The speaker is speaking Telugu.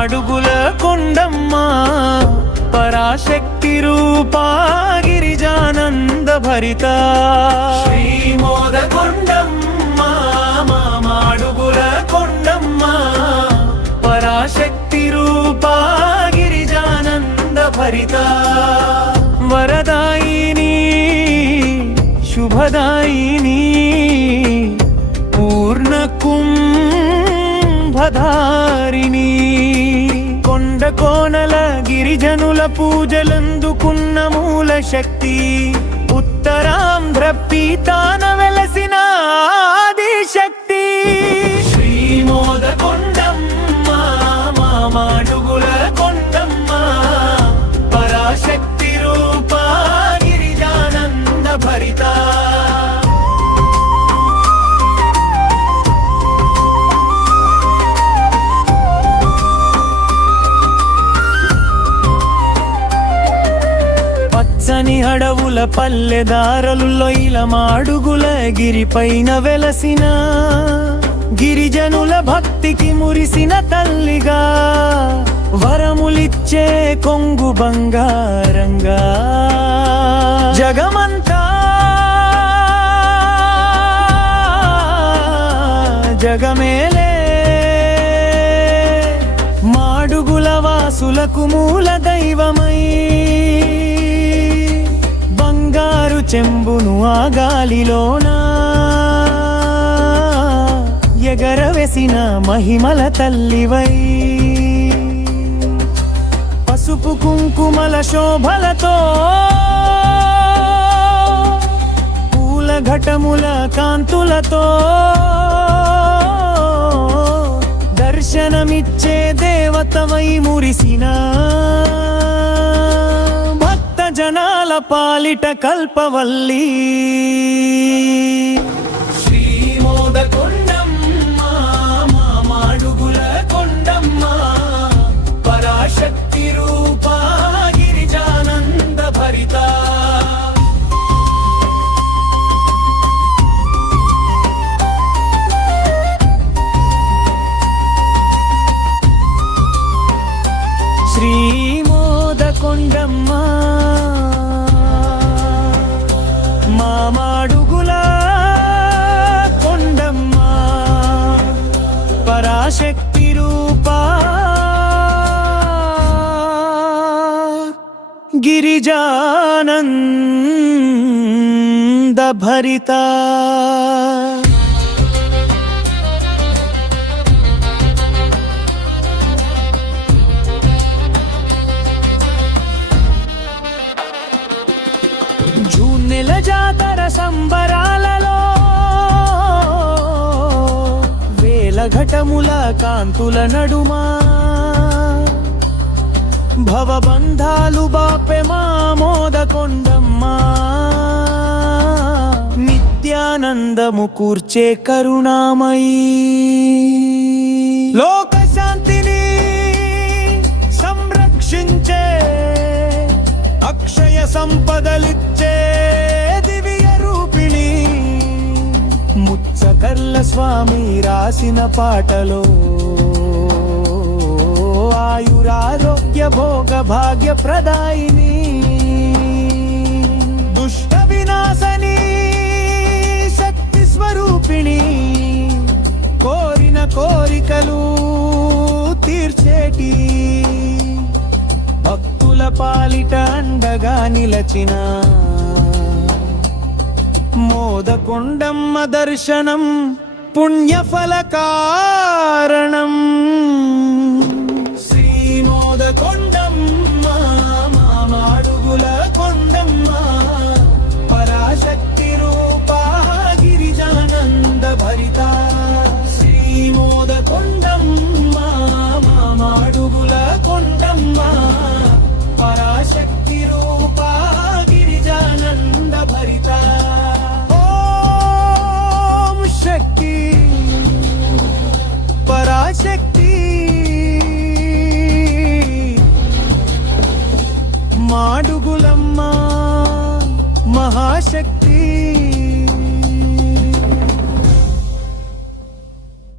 మాడుగుల కొండమ్మ పరాశక్తి రూపా గిరిజానంద భరిత శ్రీ మోద కొండమ్మ మాడుగుల కొండమ్మ పరాశక్తి రూపా గిరిజానంద భరిత వరదాయిని శుభదాయిని పూర్ణ కుంభధారిణి కొండ కోనల గిరిజనుల పూజలందుకున్న మూల శక్తి ఉత్తరాంధ్ర పీతాన వెలసిన ఆది శక్తి శ్రీ మోద కొండమ్మ మాడుగుల కొండమ్మ పరాశక్తి రూపా గిరిజానంద భరిత పచ్చని అడవుల పల్లెదారులలో ఇలా మాడుగుల గిరిపైన వెలసిన గిరిజనుల భక్తికి మురిసిన తల్లిగా వరములిచ్చే కొంగు బంగారంగా జగమంతా జగమేలే మాడుగుల వాసులకు మూల దైవమై బంగారు చెంబును ఆ గాలిలోనా ఎగరవేసిన మహిమల తల్లివై పసుపు కుంకుమల శోభలతో పూల ఘటముల కాంతులతో దర్శనమిచ్చే దేవతవై మురిసిన భక్త జనాల పాలిట కల్పవల్లి శ్రీ మోద కొండమ్మ మాడుగుల కొండమ్మ పరాశక్తి రూపా గిరిజానంద భరిత శ్రీ మోద కొండమ్మ మాడుగుల కొండమ్మ పరాశక్తి రూపా గిరిజానంద భరిత జూన్ నెల జాతర సంబరాలలో వేల ఘటముల కాంతుల నడుమా భవబంధాలు బాపె మా మోద కొండమ్మ నిత్యానందము కూర్చే కరుణామయీ లోక శాంతిని సంరక్షించే అక్షయ సంపదలిచ్చే దివ్య రూపిణి ముచ్చకర్ల స్వామి రాసిన పాటలో ఆయురారోగ్య భోగ భాగ్య ప్రదాయిని దుష్ట వినాశని శక్తి స్వరూపిణి కోరిన కోరికలు తీర్చేటి భక్తుల పాలిట అండగా నిలచిన మోద కొండమ్మ దర్శనం పుణ్యఫల కారణం శ్రీ మోద కొండమ్మ మాడుగుల కొండమ్మ పరాశక్తి రూపా గిరిజానంద భరిత శ్రీ మోద కొండమ్మ మాడుగుల కొండమ్మ పరాశక్తి రూపా గిరిజానంద భరిత ఓం శక్తి పరాశక్తి మాడుగులమ్మ మహాశక్తి